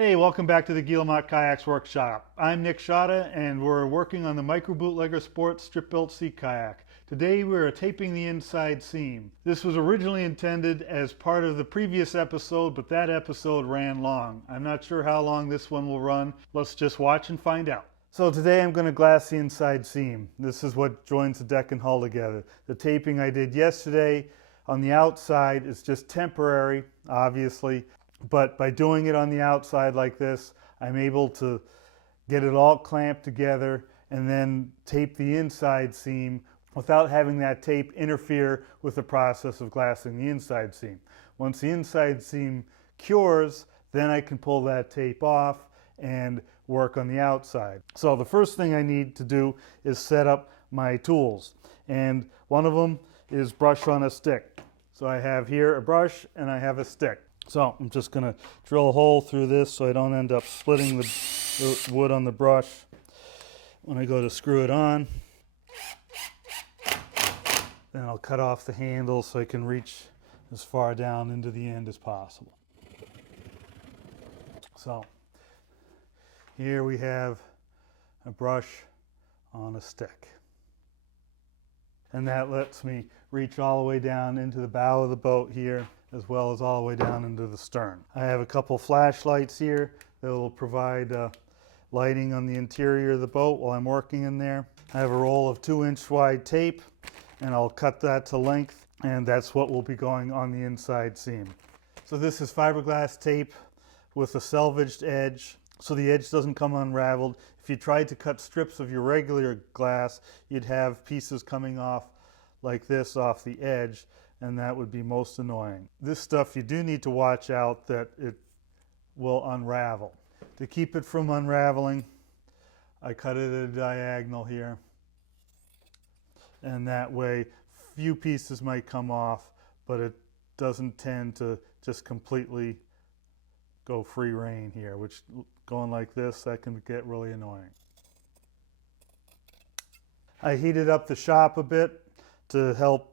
Hey, welcome back to the Guillemot Kayaks Workshop. I'm Nick Schade and we're working on the microBootlegger Sports strip-built sea kayak. Today we're taping the inside seam. This was originally intended as part of the previous episode, but that episode ran long. I'm not sure how long this one will run. Let's just watch and find out. So today I'm going to glass the inside seam. This is what joins the deck and hull together. The taping I did yesterday on the outside is just temporary, obviously. But by doing it on the outside like this, I'm able to get it all clamped together and then tape the inside seam without having that tape interfere with the process of glassing the inside seam. Once the inside seam cures, then I can pull that tape off and work on the outside. So the first thing I need to do is set up my tools. And one of them is brush on a stick. So I have here a brush and I have a stick. So I'm just going to drill a hole through this so I don't end up splitting the wood on the brush when I go to screw it on. Then I'll cut off the handle so I can reach as far down into the end as possible. So here we have a brush on a stick. And that lets me reach all the way down into the bow of the boat here, as well as all the way down into the stern. I have a couple flashlights here that will provide lighting on the interior of the boat while I'm working in there. I have a roll of 2-inch wide tape, and I'll cut that to length, and that's what will be going on the inside seam. So this is fiberglass tape with a selvaged edge, so the edge doesn't come unraveled. If you tried to cut strips of your regular glass, you'd have pieces coming off like this off the edge, and that would be most annoying. This stuff, you do need to watch out that it will unravel. To keep it from unraveling, I cut it at a diagonal here, and that way few pieces might come off, but it doesn't tend to just completely go free rein here, which going like this, that can get really annoying. I heated up the shop a bit to help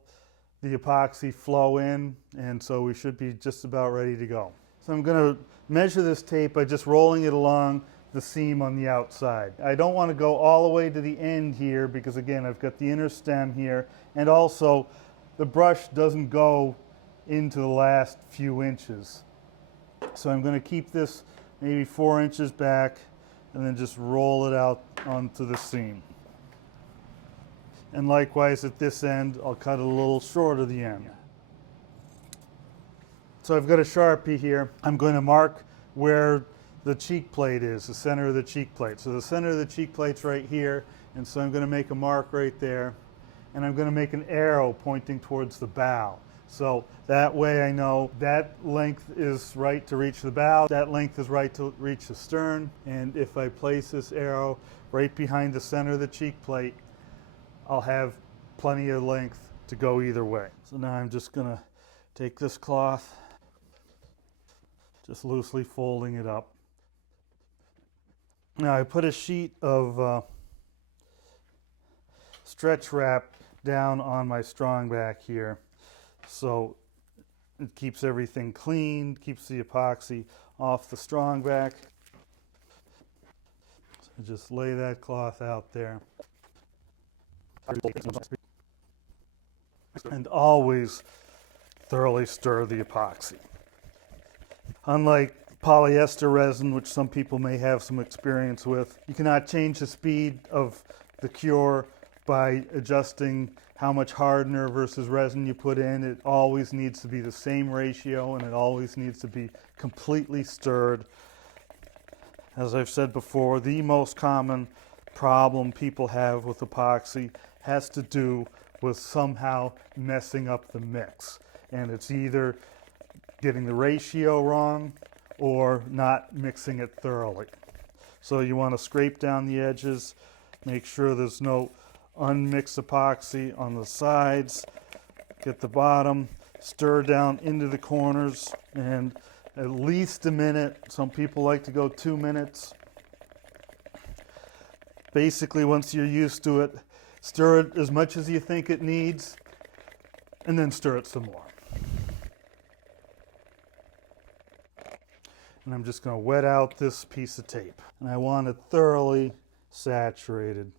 the epoxy flow in, and so we should be just about ready to go. So I'm going to measure this tape by just rolling it along the seam on the outside. I don't want to go all the way to the end here because again I've got the inner stem here, and also the brush doesn't go into the last few inches. So I'm going to keep this maybe 4 inches back and then just roll it out onto the seam. And likewise at this end, I'll cut it a little short of the end. So I've got a Sharpie here. I'm going to mark where the cheek plate is, the center of the cheek plate. So the center of the cheek plate's right here, and so I'm going to make a mark right there, and I'm going to make an arrow pointing towards the bow. So that way I know that length is right to reach the bow, that length is right to reach the stern, and if I place this arrow right behind the center of the cheek plate, I'll have plenty of length to go either way. So now I'm just going to take this cloth, just loosely folding it up. Now I put a sheet of stretch wrap down on my strong back here, so it keeps everything clean, keeps the epoxy off the strong back. So just lay that cloth out there. And always thoroughly stir the epoxy. Unlike polyester resin, which some people may have some experience with, you cannot change the speed of the cure by adjusting how much hardener versus resin you put in. It always needs to be the same ratio, and it always needs to be completely stirred. As I've said before, the most common problem people have with epoxy has to do with somehow messing up the mix. And it's either getting the ratio wrong or not mixing it thoroughly. So you want to scrape down the edges, make sure there's no unmixed epoxy on the sides, get the bottom, stir down into the corners, and at least a minute. Some people like to go 2 minutes. Basically, once you're used to it, stir it as much as you think it needs, and then stir it some more. And I'm just going to wet out this piece of tape. And I want it thoroughly saturated.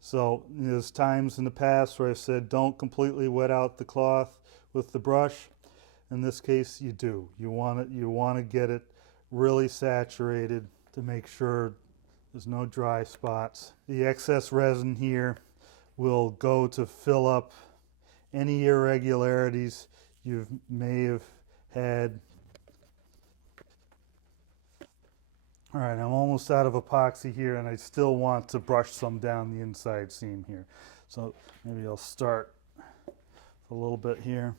So there's times in the past where I said don't completely wet out the cloth with the brush. In this case, you do. You want to get it really saturated to make sure there's no dry spots. The excess resin here will go to fill up any irregularities you may have had. All right, I'm almost out of epoxy here, and I still want to brush some down the inside seam here. So maybe I'll start a little bit here.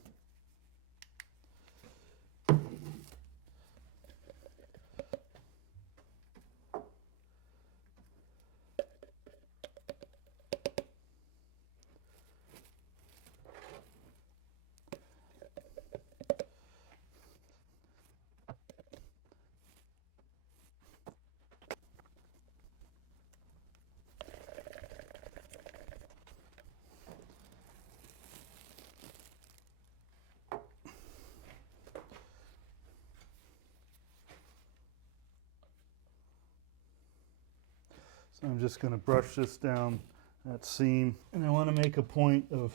So I'm just going to brush this down that seam, and I want to make a point of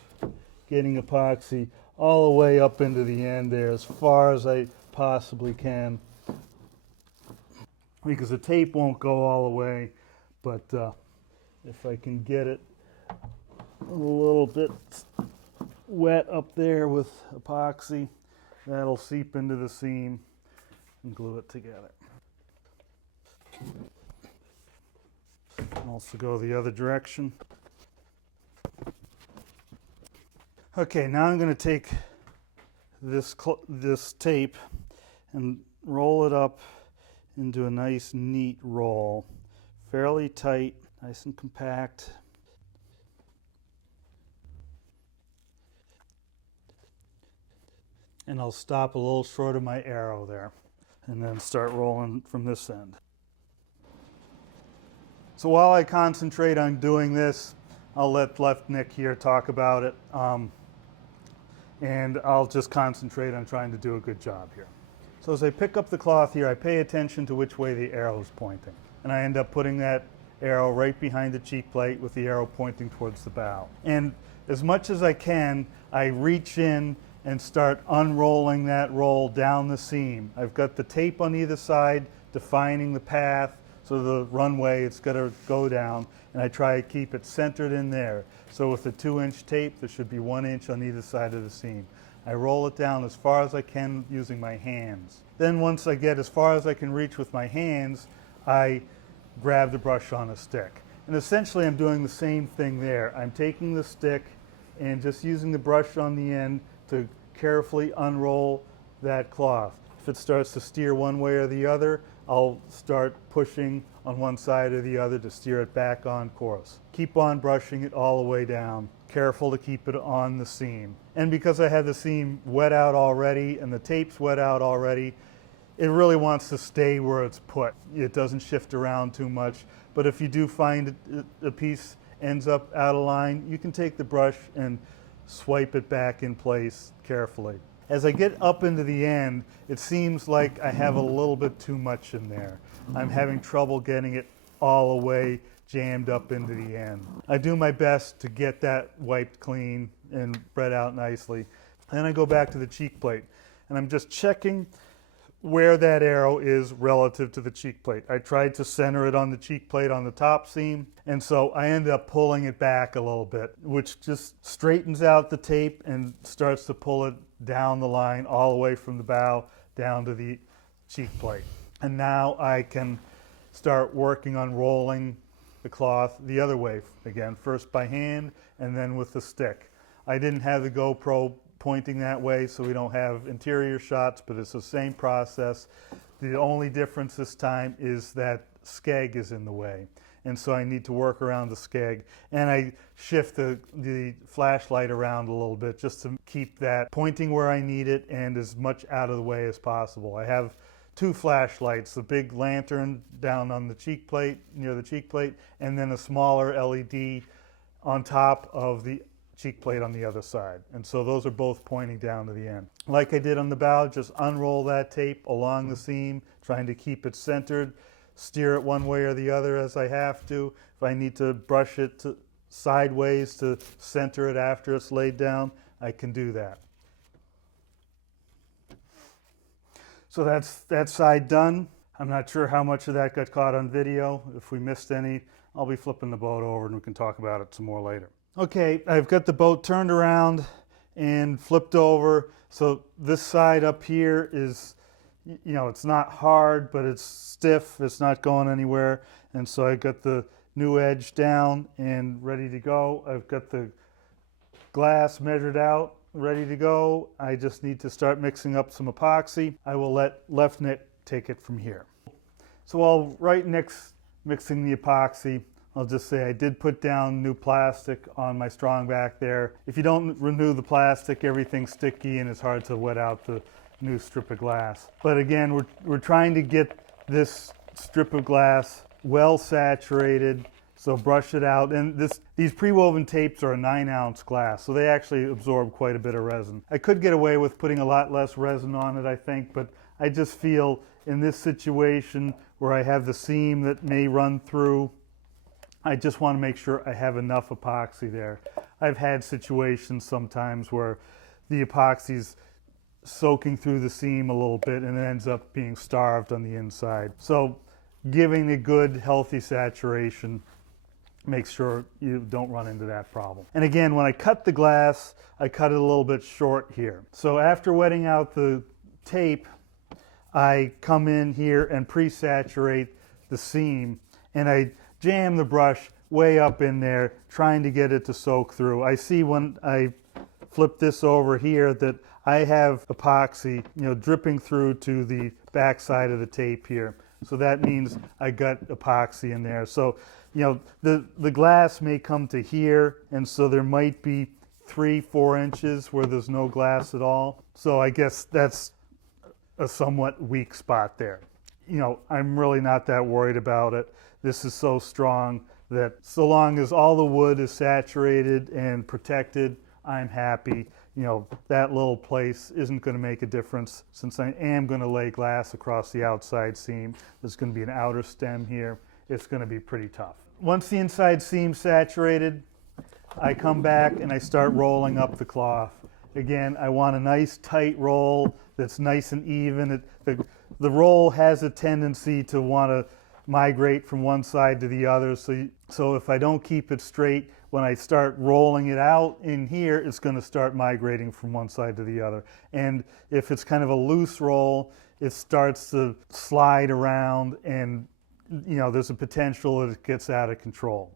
getting epoxy all the way up into the end there as far as I possibly can, because the tape won't go all the way, but if I can get it a little bit wet up there with epoxy, that'll seep into the seam and glue it together. Also go the other direction. Okay, now I'm going to take this tape and roll it up into a nice neat roll, fairly tight, nice and compact. And I'll stop a little short of my arrow there and then start rolling from this end. So while I concentrate on doing this, I'll let Left Nick here talk about it, and I'll just concentrate on trying to do a good job here. So as I pick up the cloth here, I pay attention to which way the arrow is pointing, and I end up putting that arrow right behind the cheek plate with the arrow pointing towards the bow. And as much as I can, I reach in and start unrolling that roll down the seam. I've got the tape on either side defining the path. So the runway it's going to go down, and I try to keep it centered in there. So with the 2-inch tape, there should be 1 inch on either side of the seam. I roll it down as far as I can using my hands. Then once I get as far as I can reach with my hands, I grab the brush on a stick. And essentially I'm doing the same thing there. I'm taking the stick and just using the brush on the end to carefully unroll that cloth. If it starts to steer one way or the other, I'll start pushing on one side or the other to steer it back on course. Keep on brushing it all the way down. Careful to keep it on the seam. And because I had the seam wet out already and the tape's wet out already, it really wants to stay where it's put. It doesn't shift around too much. But if you do find a piece ends up out of line, you can take the brush and swipe it back in place carefully. As I get up into the end, it seems like I have a little bit too much in there. I'm having trouble getting it all the way jammed up into the end. I do my best to get that wiped clean and spread out nicely. Then I go back to the cheek plate, and I'm just checking where that arrow is relative to the cheek plate. I tried to center it on the cheek plate on the top seam, and so I ended up pulling it back a little bit, which just straightens out the tape and starts to pull it down the line all the way from the bow down to the cheek plate. And now I can start working on rolling the cloth the other way again, first by hand and then with the stick. I didn't have the GoPro pointing that way, so we don't have interior shots, but it's the same process. The only difference this time is that skeg is in the way, and so I need to work around the skeg, and I shift the flashlight around a little bit just to keep that pointing where I need it and as much out of the way as possible. I have 2 flashlights, the big lantern down on the cheek plate, near the cheek plate, and then a smaller LED on top of the cheek plate on the other side. And so those are both pointing down to the end. Like I did on the bow, just unroll that tape along the seam, trying to keep it centered, steer it one way or the other as I have to. If I need to brush it sideways to center it after it's laid down, I can do that. So that's that side done. I'm not sure how much of that got caught on video. If we missed any, I'll be flipping the boat over and we can talk about it some more later. Okay, I've got the boat turned around and flipped over. So this side up here is, you know, it's not hard, but it's stiff. It's not going anywhere. And so I got the new edge down and ready to go. I've got the glass measured out, ready to go. I just need to start mixing up some epoxy. I will let Left Knit take it from here. So while right next mixing the epoxy, I'll just say I did put down new plastic on my strong back there. If you don't renew the plastic, everything's sticky and it's hard to wet out the new strip of glass. But again, we're trying to get this strip of glass well saturated, so brush it out. And these pre-woven tapes are a 9-ounce glass, so they actually absorb quite a bit of resin. I could get away with putting a lot less resin on it, I think, but I just feel in this situation where I have the seam that may run through, I just want to make sure I have enough epoxy there. I've had situations sometimes where the epoxy's soaking through the seam a little bit and it ends up being starved on the inside. So giving a good healthy saturation makes sure you don't run into that problem. And again, when I cut the glass, I cut it a little bit short here. So after wetting out the tape, I come in here and pre-saturate the seam, and I jam the brush way up in there, trying to get it to soak through. I see when I flip this over here that I have epoxy, dripping through to the back side of the tape here. So that means I got epoxy in there. So, the glass may come to here, and so there might be 3-4 inches where there's no glass at all. So I guess that's a somewhat weak spot there. I'm really not that worried about it. This is so strong that so long as all the wood is saturated and protected, I'm happy. That little place isn't going to make a difference since I am going to lay glass across the outside seam. There's going to be an outer stem here. It's going to be pretty tough. Once the inside seam's saturated, I come back and I start rolling up the cloth. Again, I want a nice tight roll that's nice and even. The roll has a tendency to want to migrate from one side to the other. So if I don't keep it straight, when I start rolling it out in here, it's going to start migrating from one side to the other. And if it's kind of a loose roll, it starts to slide around, and there's a potential that it gets out of control.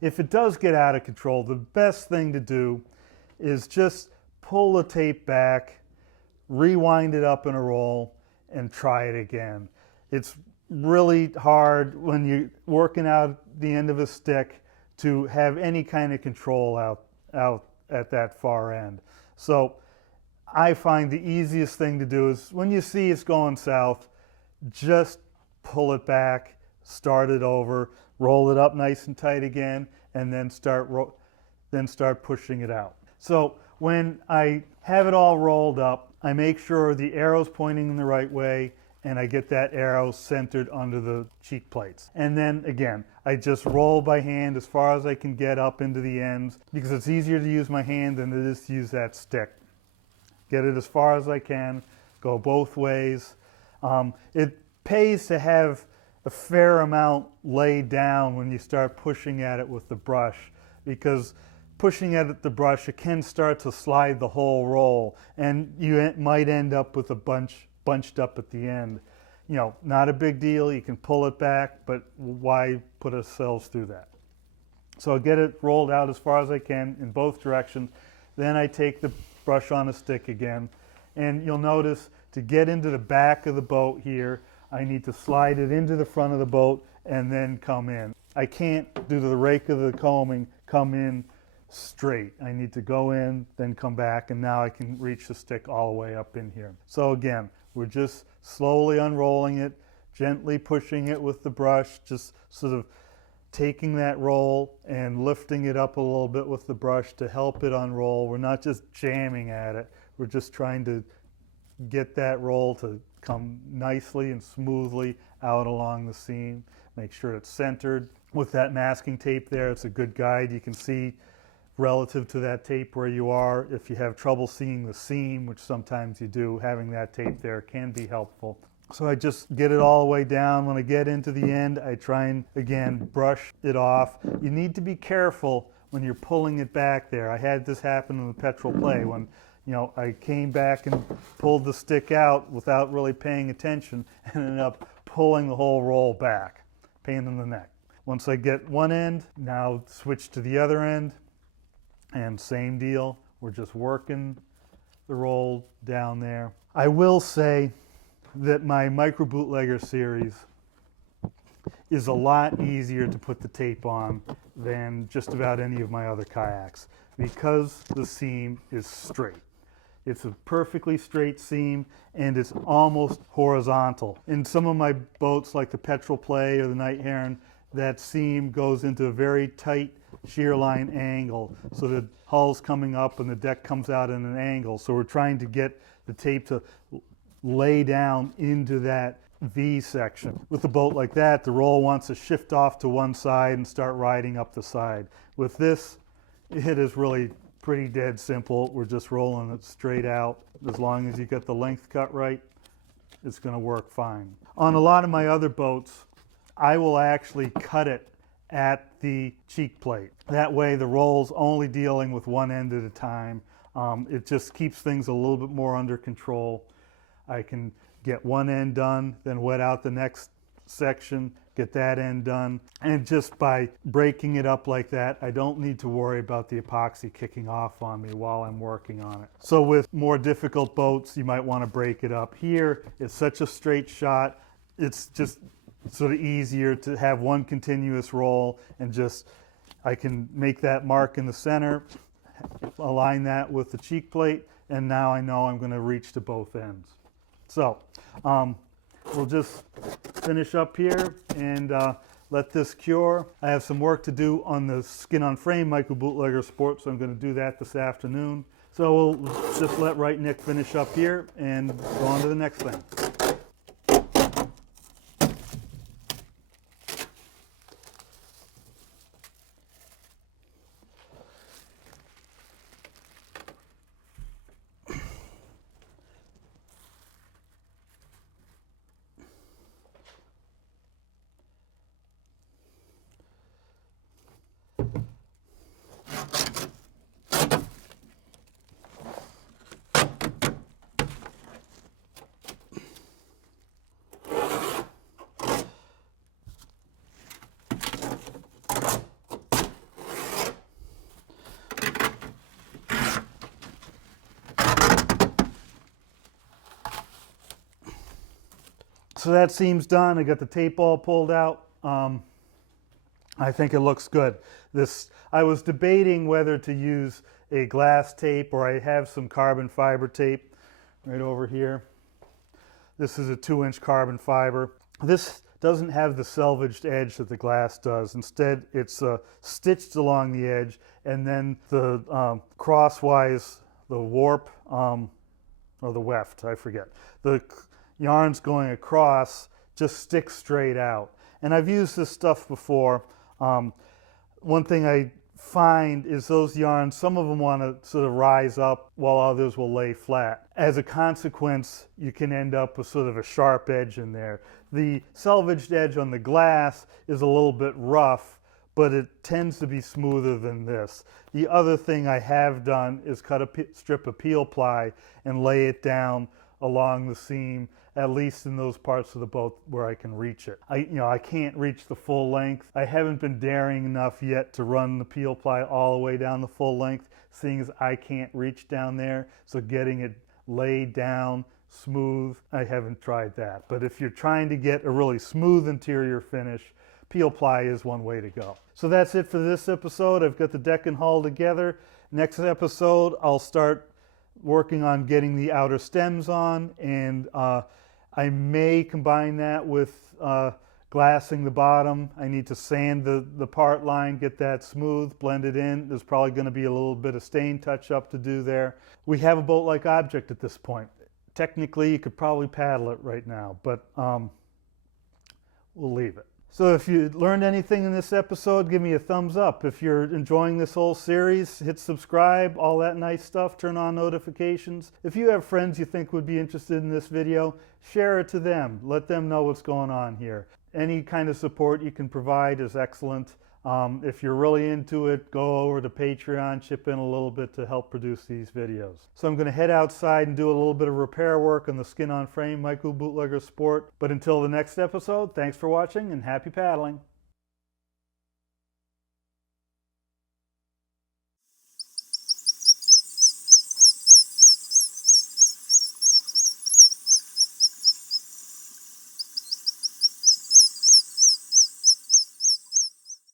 If it does get out of control, the best thing to do is just pull the tape back, rewind it up in a roll, and try it again. It's really hard when you're working out the end of a stick to have any kind of control out at that far end. So I find the easiest thing to do is when you see it's going south, just pull it back, start it over, roll it up nice and tight again, and then start pushing it out. So when I have it all rolled up, I make sure the arrow's pointing in the right way, and I get that arrow centered under the cheek plates. And then again, I just roll by hand as far as I can get up into the ends, because it's easier to use my hand than it is to use that stick. Get it as far as I can, go both ways. It pays to have a fair amount laid down when you start pushing at it with the brush, because pushing at the brush, it can start to slide the whole roll, and you might end up with a bunched up at the end. Not a big deal. You can pull it back, but why put ourselves through that? So I'll get it rolled out as far as I can in both directions. Then I take the brush on a stick again, and you'll notice to get into the back of the boat here, I need to slide it into the front of the boat and then come in. I can't, due to the rake of the combing, come in straight. I need to go in, then come back, and now I can reach the stick all the way up in here. So again, we're just slowly unrolling it, gently pushing it with the brush, just sort of taking that roll and lifting it up a little bit with the brush to help it unroll. We're not just jamming at it. We're just trying to get that roll to come nicely and smoothly out along the seam. Make sure it's centered. With that masking tape there, it's a good guide. You can see relative to that tape where you are. If you have trouble seeing the seam, which sometimes you do, having that tape there can be helpful. So I just get it all the way down. When I get into the end, I try and, again, brush it off. You need to be careful when you're pulling it back there. I had this happen in the petrol play when, I came back and pulled the stick out without really paying attention and ended up pulling the whole roll back. Pain in the neck. Once I get one end, now switch to the other end, and same deal. We're just working the roll down there. I will say that my microBootlegger series is a lot easier to put the tape on than just about any of my other kayaks because the seam is straight. It's a perfectly straight seam and it's almost horizontal. In some of my boats like the Petrel Play or the Night Heron, that seam goes into a very tight shear line angle. So the hull's coming up and the deck comes out in an angle. So we're trying to get the tape to lay down into that V section. With a boat like that, the roll wants to shift off to one side and start riding up the side. With this, it is really pretty dead simple. We're just rolling it straight out. As long as you get the length cut right, it's going to work fine. On a lot of my other boats, I will actually cut it at the cheek plate. That way the roll's only dealing with one end at a time. It just keeps things a little bit more under control. I can get one end done, then wet out the next section, get that end done. And just by breaking it up like that, I don't need to worry about the epoxy kicking off on me while I'm working on it. So with more difficult boats, you might want to break it up. Here, it's such a straight shot. It's just sort of easier to have one continuous roll and just, I can make that mark in the center, align that with the cheek plate, and now I know I'm going to reach to both ends. So we'll just finish up here and let this cure. I have some work to do on the skin on frame microBootlegger Sport, so I'm going to do that this afternoon. So we'll just let Right Nick finish up here and go on to the next thing. So that seam's done. I got the tape all pulled out. I think it looks good. I was debating whether to use a glass tape or I have some carbon fiber tape right over here. This is a 2-inch carbon fiber. This doesn't have the selvaged edge that the glass does. Instead, it's stitched along the edge, and then the crosswise, the warp, or the weft, I forget. The yarns going across just stick straight out. And I've used this stuff before. One thing I find is those yarns, some of them want to sort of rise up while others will lay flat. As a consequence, you can end up with sort of a sharp edge in there. The selvaged edge on the glass is a little bit rough, but it tends to be smoother than this. The other thing I have done is cut a strip of peel ply and lay it down along the seam, at least in those parts of the boat where I can reach it. I can't reach the full length. I haven't been daring enough yet to run the peel ply all the way down the full length, seeing as I can't reach down there. So getting it laid down smooth, I haven't tried that. But if you're trying to get a really smooth interior finish, peel ply is one way to go. So that's it for this episode. I've got the deck and hull together. Next episode, I'll start working on getting the outer stems on, and I may combine that with glassing the bottom. I need to sand the part line, get that smooth, blend it in. There's probably going to be a little bit of stain touch up to do there. We have a boat-like object at this point. Technically, you could probably paddle it right now, but we'll leave it. So if you learned anything in this episode, give me a thumbs up. If you're enjoying this whole series, hit subscribe, all that nice stuff, turn on notifications. If you have friends you think would be interested in this video, share it to them. Let them know what's going on here. Any kind of support you can provide is excellent. If you're really into it, go over to Patreon, chip in a little bit to help produce these videos. So I'm going to head outside and do a little bit of repair work on the skin-on-frame microBootlegger Sport. But until the next episode, thanks for watching and happy paddling.